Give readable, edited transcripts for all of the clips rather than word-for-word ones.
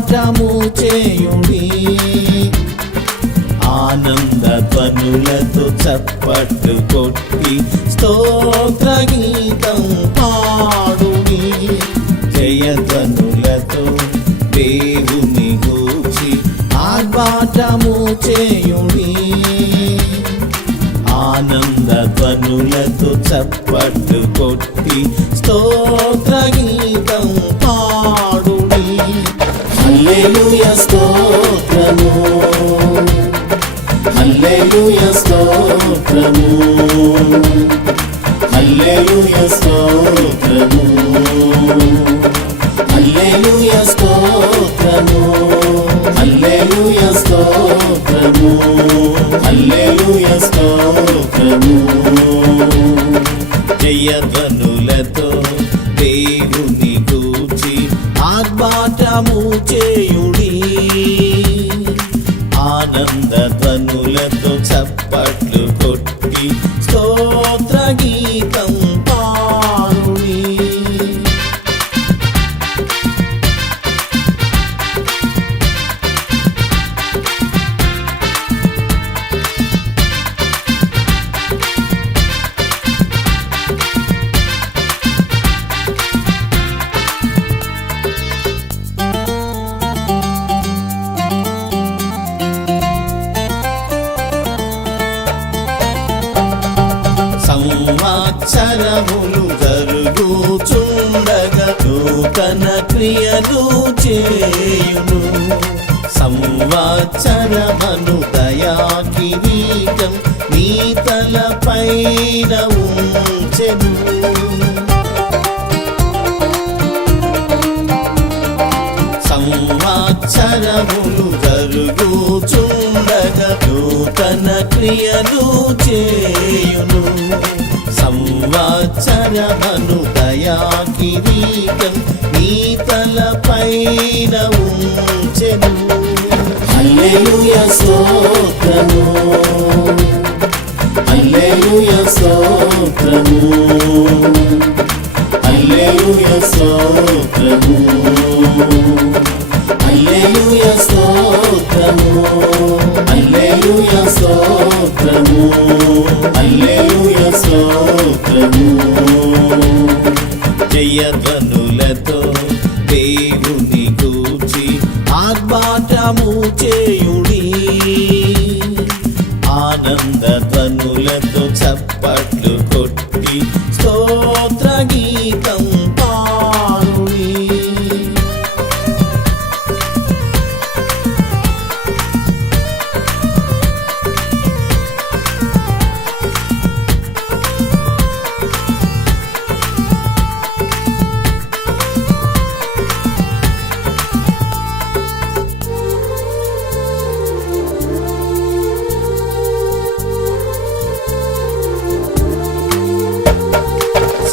ఆర్భాటము చేయుడి, ఆనంద ధ్వనులతో చప్పట్లు కొట్టి స్తోత్ర గీతం పాడుడి. జయధ్వనులతో దేవుని గూర్చి ఆర్భాటము చేయుడి, ఆనంద ధ్వనులతో చప్పట్లు కొట్టి స్తోత్ర గీతం పాడుడి. హల్లెలూయా స్తోత్రము, హల్లెలూయా స్తోత్రము, హల్లెలూయా స్తోత్రము, హల్లెలూయా స్తోత్రము, హల్లెలూయా స్తోత్రము, హల్లెలూయా స్తోత్రము. జయధ్వనులతో దేవుని గూర్చి ఆర్భాటము చేయుడి, ఆనంద ధ్వనులతో చప్పట్లు కొట్టి స్తోత్ర గీతం పాడుడి. సంవత్సరములు జరుగుచుండగా నూతన క్రియలు చేయును, సంవత్సరమను దయా కిరీటం నీ తలపైన ఉంచెను. సంవత్సరములు జరుగుచుండగా నూతన క్రియలు చేయును, సంవత్సరమను దయా కిరీటం నీ తలపైన ఉంచెను. హల్లెలూయా స్తోత్రము, హల్లెలూయా స్తోత్రము, హల్లెలూయా స్తోత్రము, హల్లెలూయా స్తోత్రము, హల్లెలూయా స్తోత్రము, హల్లెలూయా స్తోత్రము. జయధ్వనులతో దేవుని గూర్చి ఆర్భాటము చేయుడి, ఆనంద ధ్వనులతో చప్పట్లు కొట్టి స్తోత్ర గీతం పాడుడి.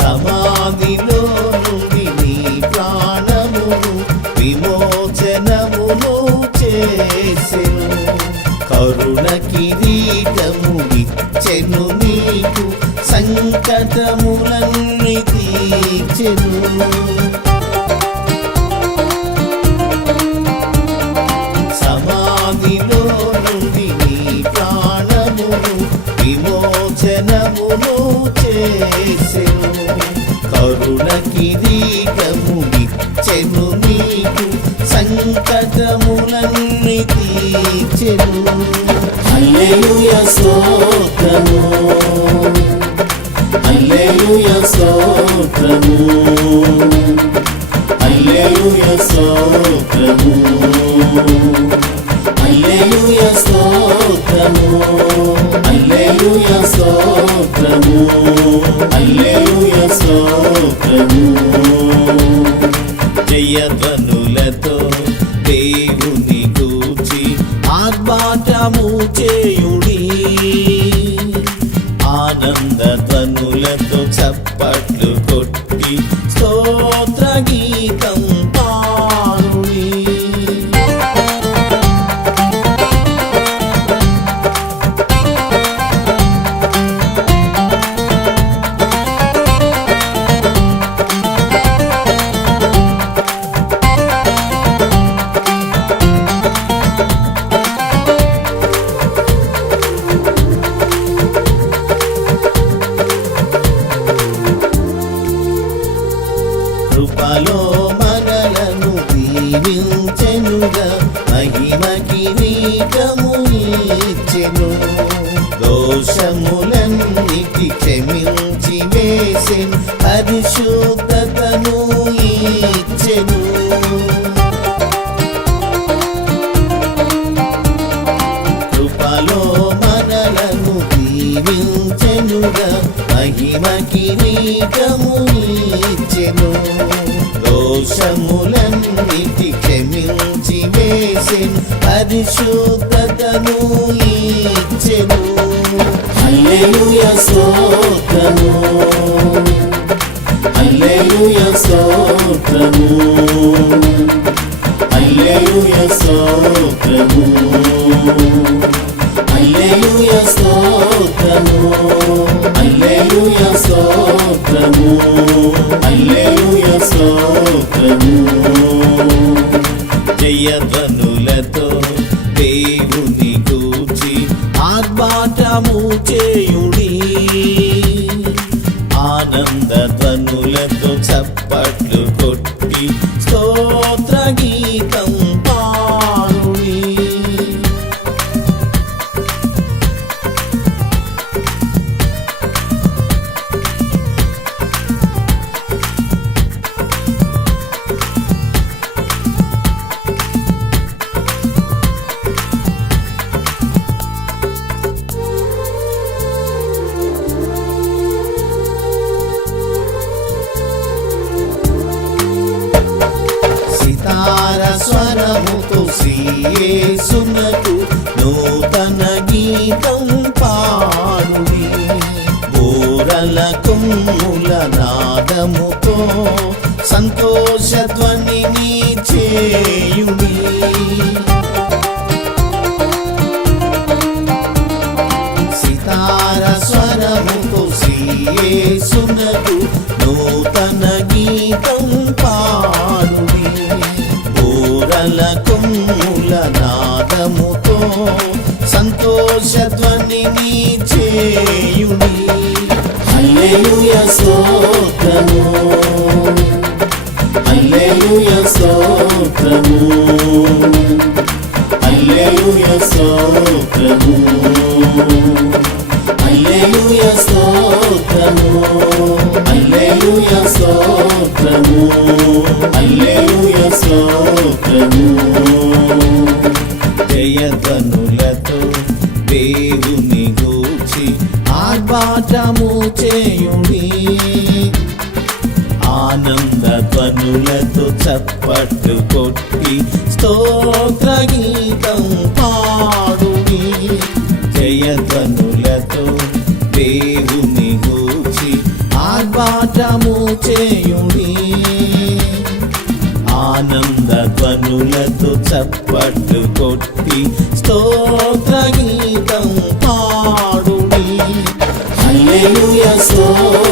సమాధిలో నుండి నీ ప్రాణమును విమోచనమును చేసెను, కరుణ కిరీటము ఇచ్చెను నీకు, సంకటములన్నీ తీర్చెను. సమాధిలో నుండి నీ ప్రాణమును విమోచనమును చేసెను, కరుణ కిరీటము ఇచ్చెను నీకు, సంకటములన్నీ తీర్చెను. హల్లెలూయా స్తోత్రము, హల్లెలూయా స్తోత్రము, హల్లెలూయా స్తోత్రము, హల్లెలూయా స్తోత్రము, హల్లెలూయా స్తోత్రము, హల్లెలూయా స్తోత్రము. జయధ్వనులతో దేవుని గూర్చి ఆర్భాటము చేయుడి, ఆనంద ధ్వనులతో చప్పట్లు కొట్టి స్తోత్ర గీతం పాడుడి. ఇచ్చెను. దోషములన్నిటి క్షమించి వేసెను, పరిశుద్ధతను ఇచ్చెను. కృపలో మనలను దీవించెనుగా, మహిమ కిరీటము ఇచ్చెను. దోషములన్నిటి క్షమించి వేసెను, పరిశుద్ధతను ఇచ్చెను. హల్లెలూయా స్తోత్రము, హల్లెలూయా స్తోత్రము, హల్లెలూయా స్తోత్రము, హల్లెలూయా స్తోత్రము, హల్లెలూయా స్తోత్రము, హల్లెలూయా స్తోత్రము. జయధ్వనులతో దేవుని గూర్చి ఆర్భాటము చేయుడి, ఆనంద ధ్వనులతో చప్పట్లు కొట్టి స్తోత్ర గీతం పాడుడి. సితార స్వరముతో యేసునకు నూతన గీతం పాడుడి, బూరల కొమ్ముల నాదముతో సంతోషధ్వనిని చేయుడి. సితార స్వరముతో యేసునకు నూతన గీతం పాడుడి, బూరల కొమ్ముల నాదముతో సంతోషధ్వనిని చేయుడి. హల్లెలూయా స్తోత్రము, హల్లెలూయా స్తోత్రము, హల్లెలూయా స్తోత్రము, హల్లెలూయా స్తోత్రము, హల్లెలూయా స్తోత్రము, హల్లెలూయా స్తోత్రము. జయధ్వనులతో దేవుని గూర్చి ఆర్భాటము చేయుడి, ఆనంద ధ్వనులతో చప్పట్లు కొట్టి స్తోత్ర గీతం పాడుడి. జయధ్వనులతో దేవుని గూర్చి ఆర్భాటము చేయుడి, ఆనంద ధ్వనులతో చప్పట్లు కొట్టి స్తోత్ర గీతం పాడుడి. హల్లెలూయా స్తోత్రము,